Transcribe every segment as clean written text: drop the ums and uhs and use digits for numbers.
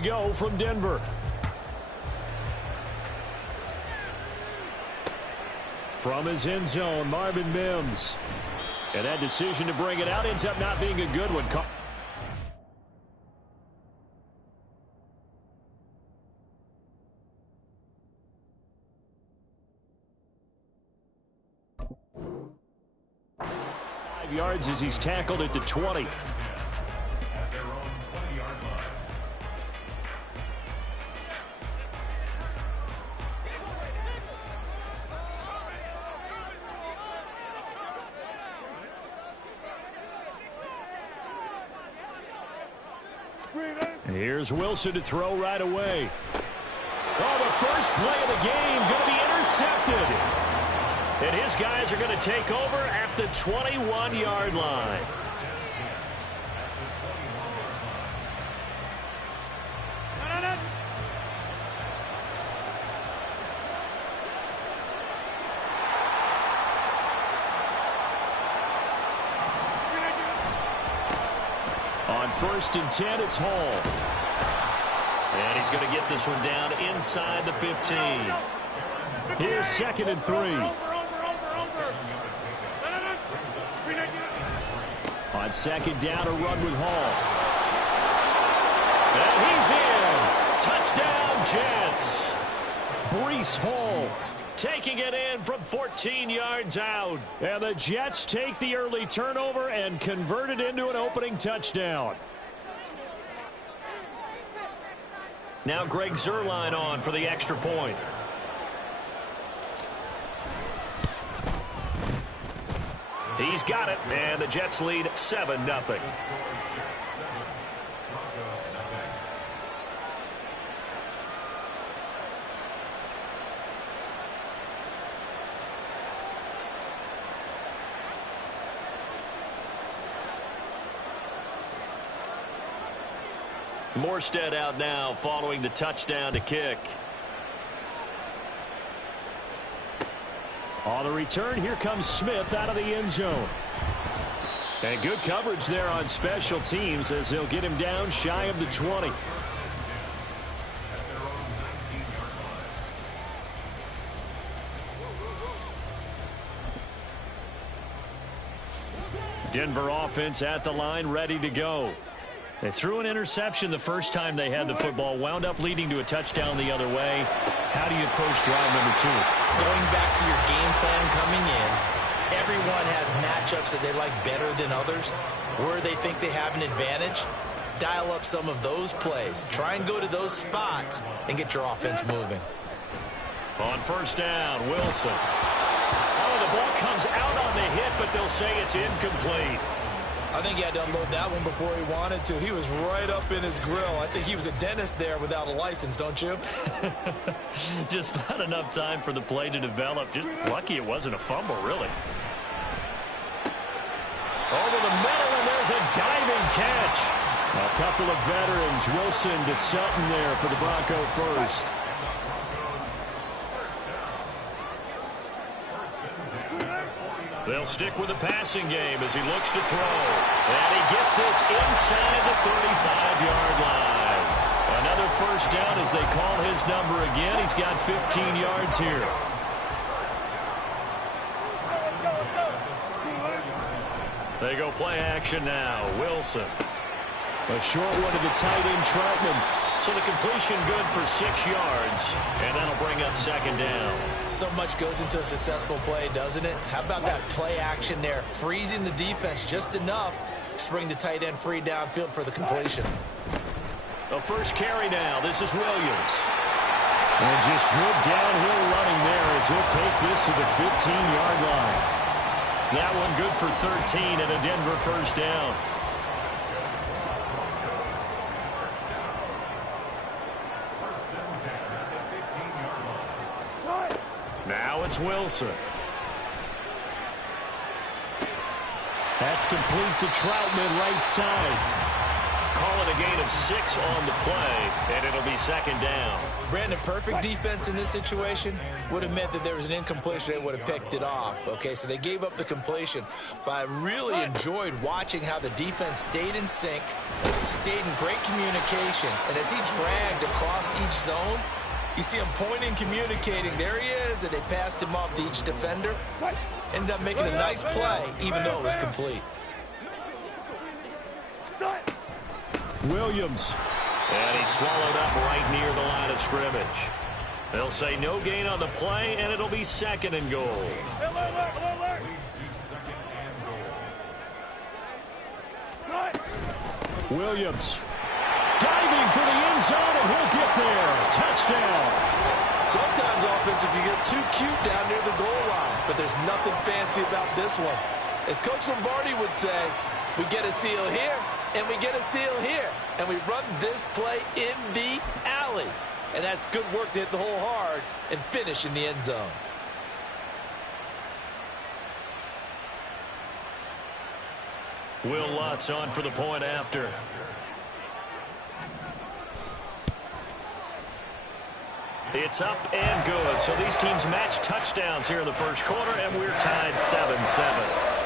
we go from Denver. From his end zone, Marvin Mims. And that decision to bring it out ends up not being a good one. 5 yards as he's tackled at the 20. And here's Wilson to throw right away. Oh, the first play of the game going to be intercepted. And his guys are going to take over at the 21-yard line. On 1st and 10, it's Hall. And he's going to get this one down inside the 15. Here's 2nd and 3. On 2nd down, a run with Hall. And he's in. Touchdown, Jets. Breece Hall taking it in from 14 yards out. And the Jets take the early turnover and convert it into an opening touchdown. Now Greg Zuerlein on for the extra point. He's got it, and the Jets lead 7-0. Morstead out now following the touchdown to kick. On the return, here comes Smith out of the end zone. And good coverage there on special teams as they'll get him down shy of the 20. Denver offense at the line, ready to go. They threw an interception the first time they had the football, wound up leading to a touchdown the other way. How do you approach drive number 2? Going back to your game plan coming in, everyone has matchups that they like better than others. Where they think they have an advantage, dial up some of those plays. Try and go to those spots and get your offense moving. On 1st down, Wilson. Oh, the ball comes out on the hit, but they'll say it's incomplete. I think he had to unload that one before he wanted to. He was right up in his grill. I think he was a dentist there without a license, don't you? Just not enough time for the play to develop. Just lucky it wasn't a fumble, really. Over the middle, and there's a diving catch. A couple of veterans, Wilson to Sutton there for the Bronco first. They'll stick with the passing game as he looks to throw. And he gets this inside the 35-yard line. Another first down as they call his number again. He's got 15 yards here. They go play action now. Wilson. A short one to the tight end, Troutman. So the completion good for 6 yards, and that'll bring up 2nd down. So much goes into a successful play, doesn't it? How about that play action there, freezing the defense just enough to bring the tight end free downfield for the completion. The first carry now. This is Williams. And just good downhill running there as he'll take this to the 15-yard line. That one good for 13 and a Denver first down. Now it's Wilson. That's complete to Troutman, right side. Calling calling a gain of 6 on the play, and it'll be second down. Brandon, perfect defense in this situation would have meant that there was an incompletion. They would have picked it off. Okay, so they gave up the completion. But I really enjoyed watching how the defense stayed in sync, stayed in great communication. And as he dragged across each zone, you see him pointing, communicating. There he is, and they passed him off to each defender. Ended up making a nice play, even though it was complete. Williams. And he's swallowed up right near the line of scrimmage. They'll say no gain on the play, and it'll be second and goal. Williams. Diving for the end zone, and he'll get there. Touchdown. Sometimes offensive can get too cute down near the goal line, but there's nothing fancy about this one. As Coach Lombardi would say, we get a seal here, and we get a seal here, and we run this play in the alley. And that's good work to hit the hole hard and finish in the end zone. Will Lutz on for the point after. It's up and good. So these teams match touchdowns here in the first quarter, and we're tied 7-7.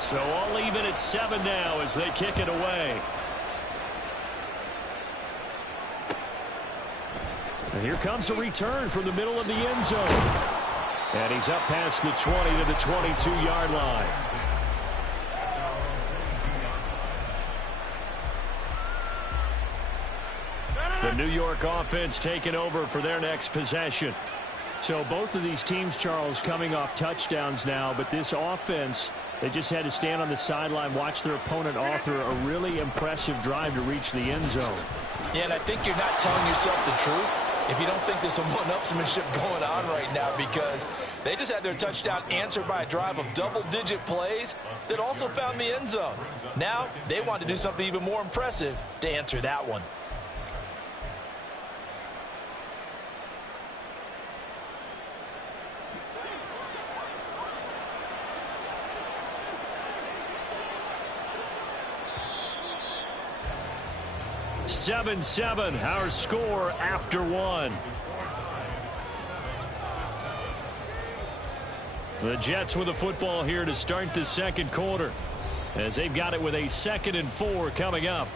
So all even at 7 now as they kick it away. And here comes a return from the middle of the end zone. And he's up past the 20 to the 22-yard line. The New York offense taking over for their next possession. So both of these teams, Charles, coming off touchdowns now, but this offense, they just had to stand on the sideline, watch their opponent author a really impressive drive to reach the end zone. Yeah, and I think you're not telling yourself the truth if you don't think there's some one-upsmanship going on right now, because they just had their touchdown answered by a drive of double-digit plays that also found the end zone. Now they want to do something even more impressive to answer that one. Seven, our score after 1. The Jets with the football here to start the second quarter, as they've got it with a 2nd and 4 coming up.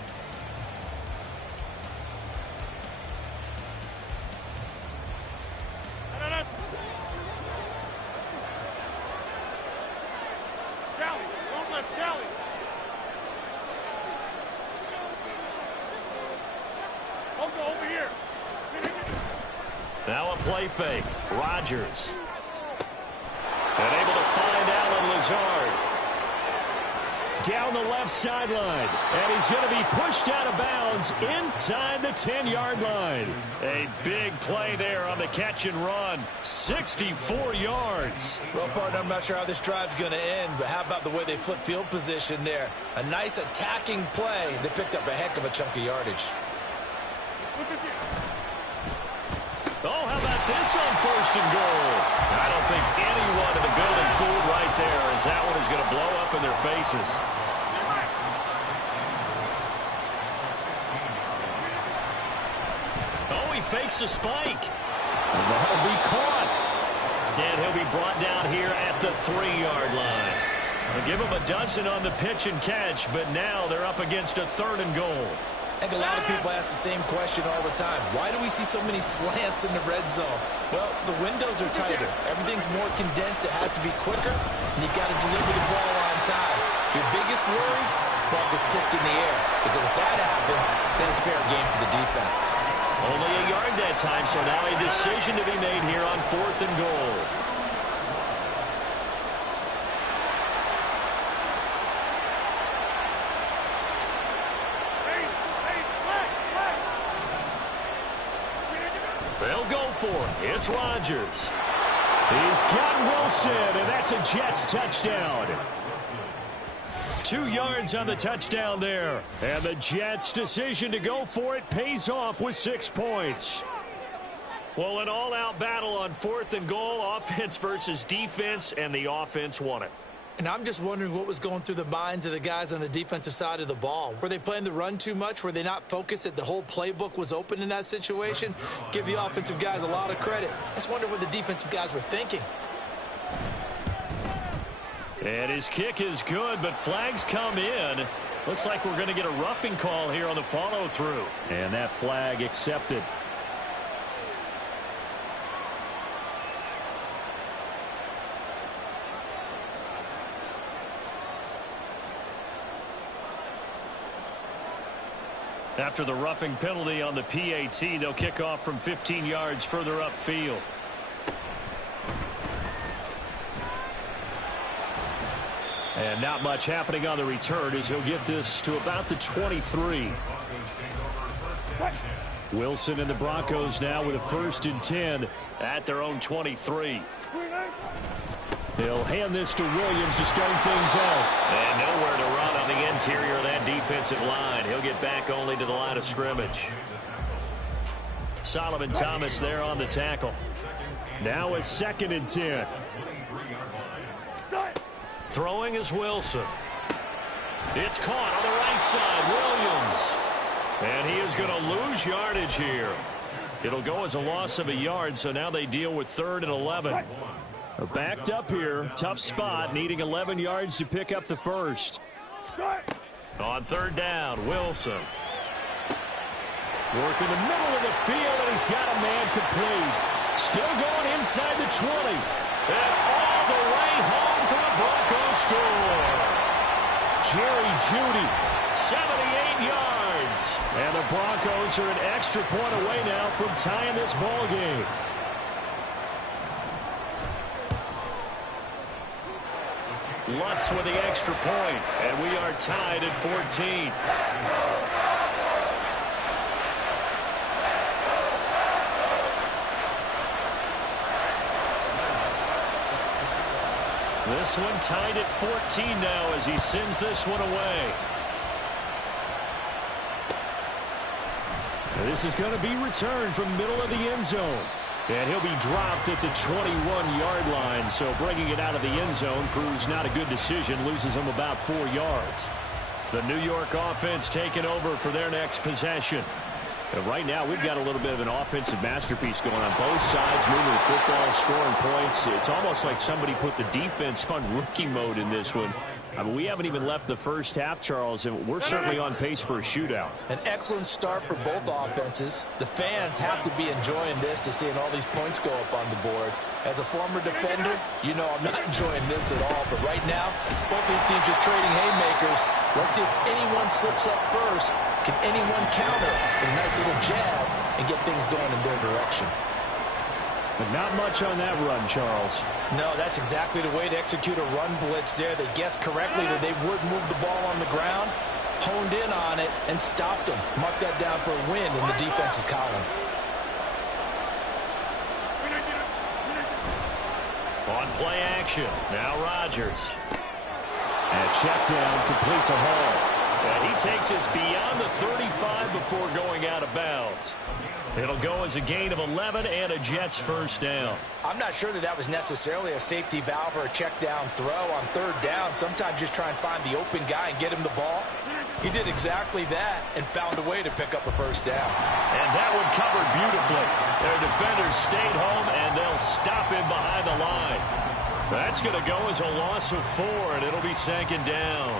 Now a play fake. Rodgers. And able to find Allen Lazard. Down the left sideline. And he's going to be pushed out of bounds inside the 10-yard line. A big play there on the catch and run. 64 yards. Well, partner, I'm not sure how this drive's going to end, but how about the way they flip field position there? A nice attacking play. They picked up a heck of a chunk of yardage. Oh, how about this on 1st and goal? I don't think anyone in the building fooled right there, as that one is going to blow up in their faces. Oh, he fakes a spike. And that'll be caught. And he'll be brought down here at the 3-yard line. They'll give him a dozen on the pitch and catch, but now they're up against a 3rd and goal. I think a lot of people ask the same question all the time. Why do we see so many slants in the red zone? Well, the windows are tighter. Everything's more condensed. It has to be quicker, and you got to deliver the ball on time. Your biggest worry? Ball gets tipped in the air. Because if that happens, then it's fair game for the defense. Only a yard that time, so now a decision to be made here on 4th and goal. for it. It's Rodgers. He's got Wilson, and that's a Jets touchdown. 2 yards on the touchdown there. And the Jets' decision to go for it pays off with 6 points. Well, an all-out battle on 4th and goal, offense versus defense, and the offense won it. And I'm just wondering what was going through the minds of the guys on the defensive side of the ball. Were they playing the run too much? Were they not focused that the whole playbook was open in that situation? Give the offensive guys a lot of credit. I just wonder what the defensive guys were thinking. And his kick is good, but flags come in. Looks like we're going to get a roughing call here on the follow-through. And that flag accepted. After the roughing penalty on the PAT, they'll kick off from 15 yards further upfield. And not much happening on the return as he'll get this to about the 23. Wilson and the Broncos now with a 1st and 10 at their own 23. He'll hand this to Williams to start things out. And nowhere to run on the interior of that defensive line. He'll get back only to the line of scrimmage. Solomon Thomas there on the tackle. Now a 2nd and 10. Throwing is Wilson. It's caught on the right side. Williams. And he is going to lose yardage here. It'll go as a loss of a yard, so now they deal with 3rd and 11. Backed up here, tough spot, needing 11 yards to pick up the 1st. On 3rd down, Wilson. Working the middle of the field, and he's got a man complete. Still going inside the 20. And all the way home for the Broncos score. Jerry Jeudy, 78 yards. And the Broncos are an extra point away now from tying this ball game. Lutz with the extra point, and we are tied at 14. This one tied at 14 now as he sends this one away. And this is going to be returned from the middle of the end zone. And he'll be dropped at the 21-yard line, so bringing it out of the end zone proves not a good decision, loses him about 4 yards. The New York offense taking over for their next possession. And right now, we've got a little bit of an offensive masterpiece going on both sides, moving the football, scoring points. It's almost like somebody put the defense on rookie mode in this one. I mean, we haven't even left the first half, Charles, and we're certainly on pace for a shootout. An excellent start for both offenses. The fans have to be enjoying this to seeing all these points go up on the board. As a former defender, you know I'm not enjoying this at all. But right now, both these teams just trading haymakers. Let's see if anyone slips up first. Can anyone counter with a nice little jab and get things going in their direction? But not much on that run, Charles. No, that's exactly the way to execute a run blitz there. They guessed correctly that they would move the ball on the ground, honed in on it, and stopped them. Mark that down for a win in the defense's column. On play action, now Rodgers. And check down, complete to Hall. And he takes us beyond the 35 before going out of bounds. It'll go as a gain of 11 and a Jets 1st down. I'm not sure that that was necessarily a safety valve or a check down throw on 3rd down. Sometimes just try and find the open guy and get him the ball. He did exactly that and found a way to pick up a 1st down. And that one covered beautifully. Their defenders stayed home, and they'll stop him behind the line. That's going to go as a loss of 4, and it'll be 2nd down.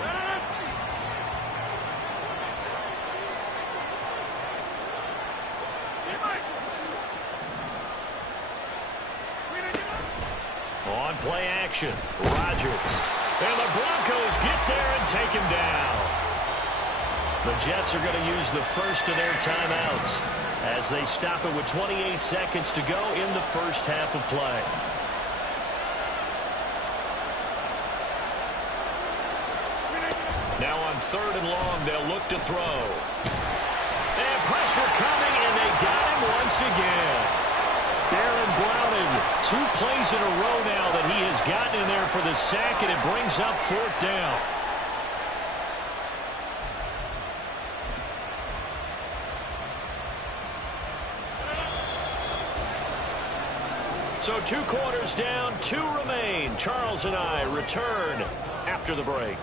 On play action, Rodgers. And the Broncos get there and take him down. The Jets are going to use the first of their timeouts as they stop it with 28 seconds to go in the first half of play. Now on 3rd and long, they'll look to throw. And pressure coming, and they got him once again. Browning. 2 plays in a row now that he has gotten in there for the sack, and it brings up 4th down. So 2 quarters down, 2 remain. Charles and I return after the break.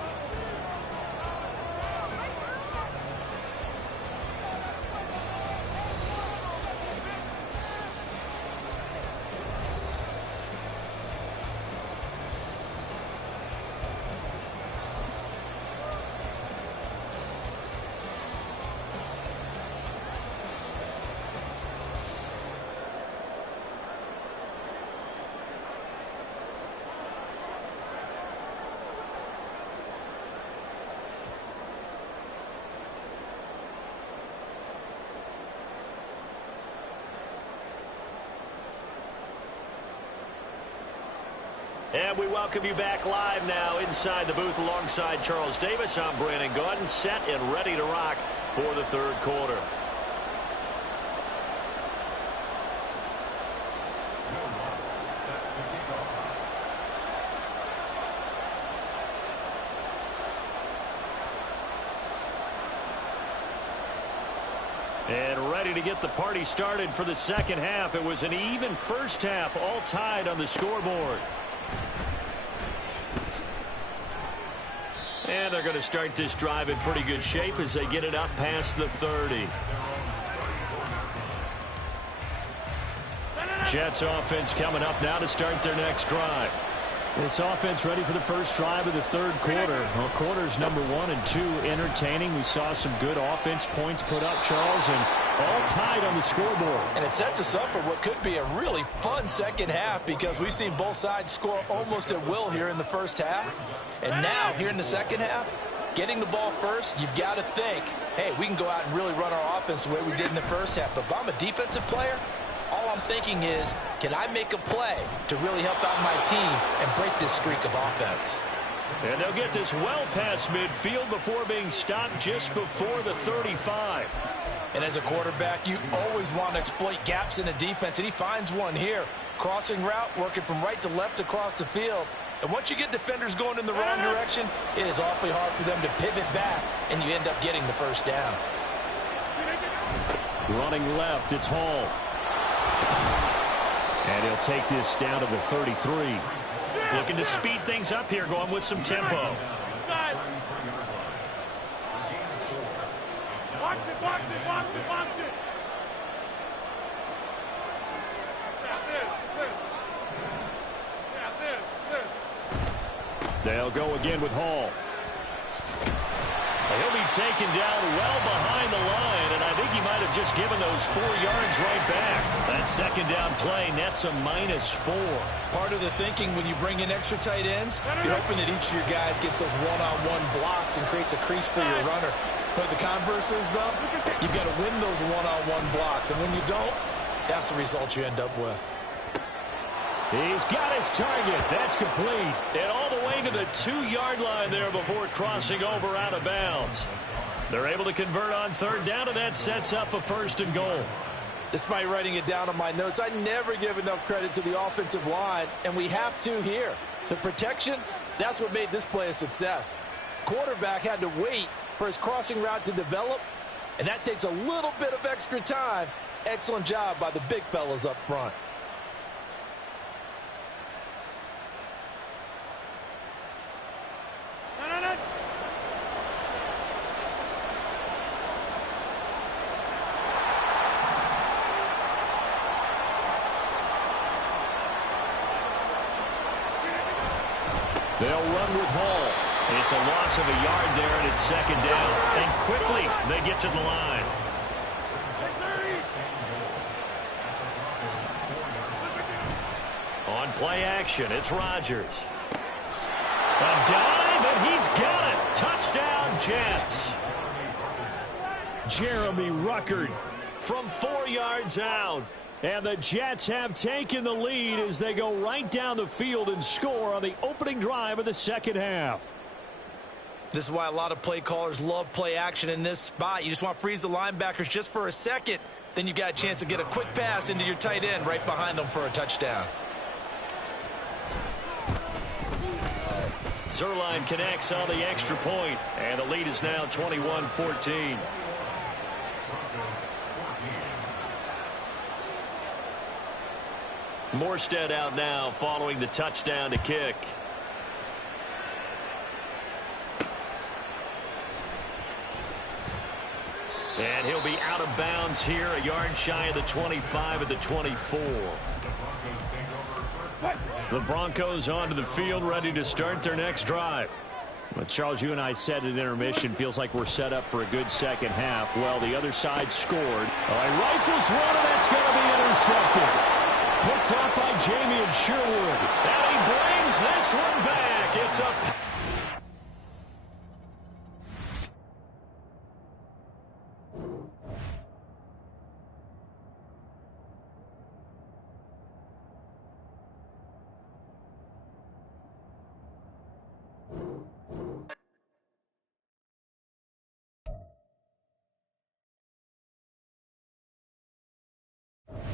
And we welcome you back live now inside the booth alongside Charles Davis. I'm Brandon Gaudin, set and ready to rock for the 3rd quarter. And ready to get the party started for the 2nd half. It was an even first half, all tied on the scoreboard. And they're going to start this drive in pretty good shape as they get it up past the 30. Jets offense coming up now to start their next drive. This offense ready for the first drive of the 3rd quarter. Well, quarters number 1 and 2 entertaining. We saw some good offense points put up, Charles, and all tied on the scoreboard. And it sets us up for what could be a really fun 2nd half because we've seen both sides score almost at will here in the 1st half. And now, here in the 2nd half, getting the ball first, you've got to think, hey, we can go out and really run our offense the way we did in the 1st half. But if I'm a defensive player, all I'm thinking is, can I make a play to really help out my team and break this streak of offense? And they'll get this well past midfield before being stopped just before the 35. And as a quarterback, you always want to exploit gaps in the defense, and he finds one here. Crossing route, working from right to left across the field. And once you get defenders going in the wrong direction, it is awfully hard for them to pivot back, and you end up getting the 1st down. Running left, it's Hall. And he'll take this down to the 33. Looking to speed things up here, going with some tempo. They'll go again with Hall. He'll be taken down well behind the line, and I think he might have just given those 4 yards right back. That 2nd down play nets a -4. Part of the thinking when you bring in extra tight ends, you're hoping that each of your guys gets those one-on-one blocks and creates a crease for your runner. But the converse is, though, you've got to win those one-on-one blocks, and when you don't, that's the result you end up with. He's got his target. That's complete. And all the way to the 2-yard line there before crossing over out of bounds. They're able to convert on 3rd down, and that sets up a 1st and goal. Despite writing it down on my notes, I never give enough credit to the offensive line, and we have to here. The protection, that's what made this play a success. Quarterback had to wait for his crossing route to develop, and that takes a little bit of extra time. Excellent job by the big fellas up front. They'll run with Hall. It's a loss of a yard there, and it's 2nd down. And quickly, they get to the line. On play action, it's Rodgers. A dive, and he's got it. Touchdown, Jets. Jeremy Ruckert from 4 yards out. And the Jets have taken the lead as they go right down the field and score on the opening drive of the 2nd half. This is why a lot of play callers love play action in this spot. You just want to freeze the linebackers just for a second. then you've got a chance to get a quick pass into your tight end right behind them for a touchdown. Zerline connects on the extra point, and the lead is now 21-14. Morstead out now following the touchdown to kick. And he'll be out of bounds here, a yard shy of the 25 at the 24. The Broncos onto the field, ready to start their next drive. Well, Charles, you and I said at intermission, feels like we're set up for a good second half. Well, the other side scored. Rifles one, and that's going to be intercepted. Picked up by Jamie and Sherwood. And he brings this one back. It's up.